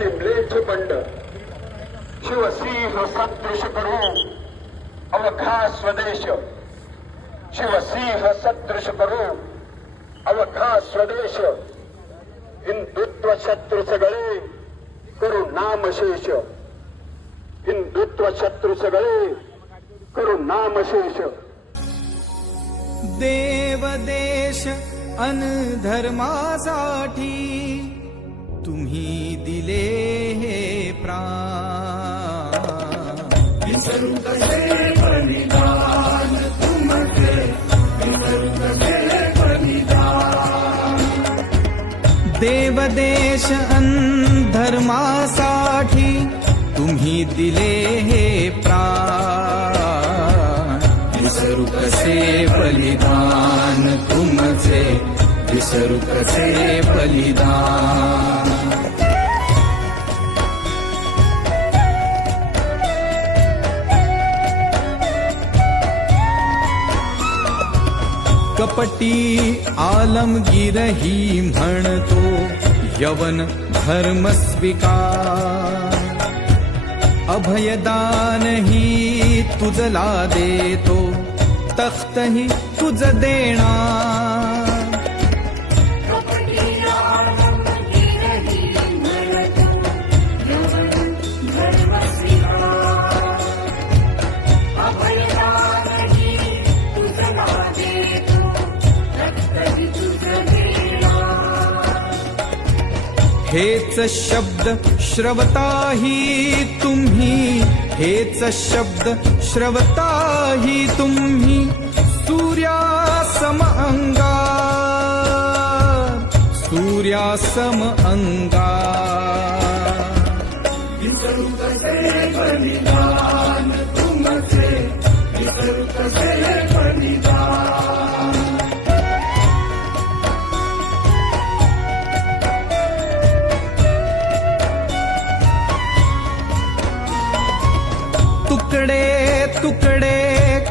आणि ब्लेडचे बंड शिवसिंह सदृशकडू अवघा स्वदेश शिवसिंह सदृश करू अवघा स्वदेश हिंदुत्व शत्रुस सगळे करू नामशेष हिंदुत्व शत्रु सगळे करू नामशेष देवदेश अन धर्मासाठी तुम्ही दिले हे प्राण देवदेश धर्मासाठी तुम्ही दिले हे प्राण विसरू कसे बलिदान तुमचे विसरू कसे बलिदान कपटी आलमगिरही म्हणतो यवन धर्म स्वीकार अभयदानही तुझला देतो तख्तही तुझ देणार हेच शब्द श्रवताही तुम्ही हेच शब्द श्रवताही तुम्ही सूर्यासम अंगा सूर्यासम अंगा तुमचे तुकडे तुकडे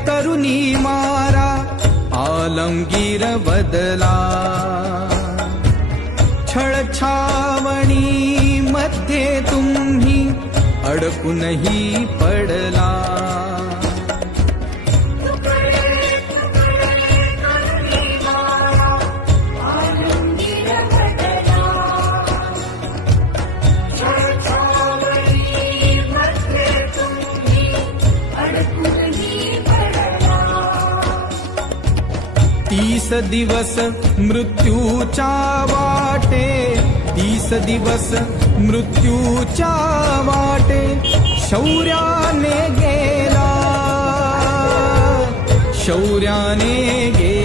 करुनी मारा आलमगीर बदला छळछावणी मध्ये तुम्ही अडकूनही पडला तीस दिवस मृत्यूच्या वाटे तीस दिवस मृत्यूच्या वाटे शौर्याने गेला शौर्याने गेला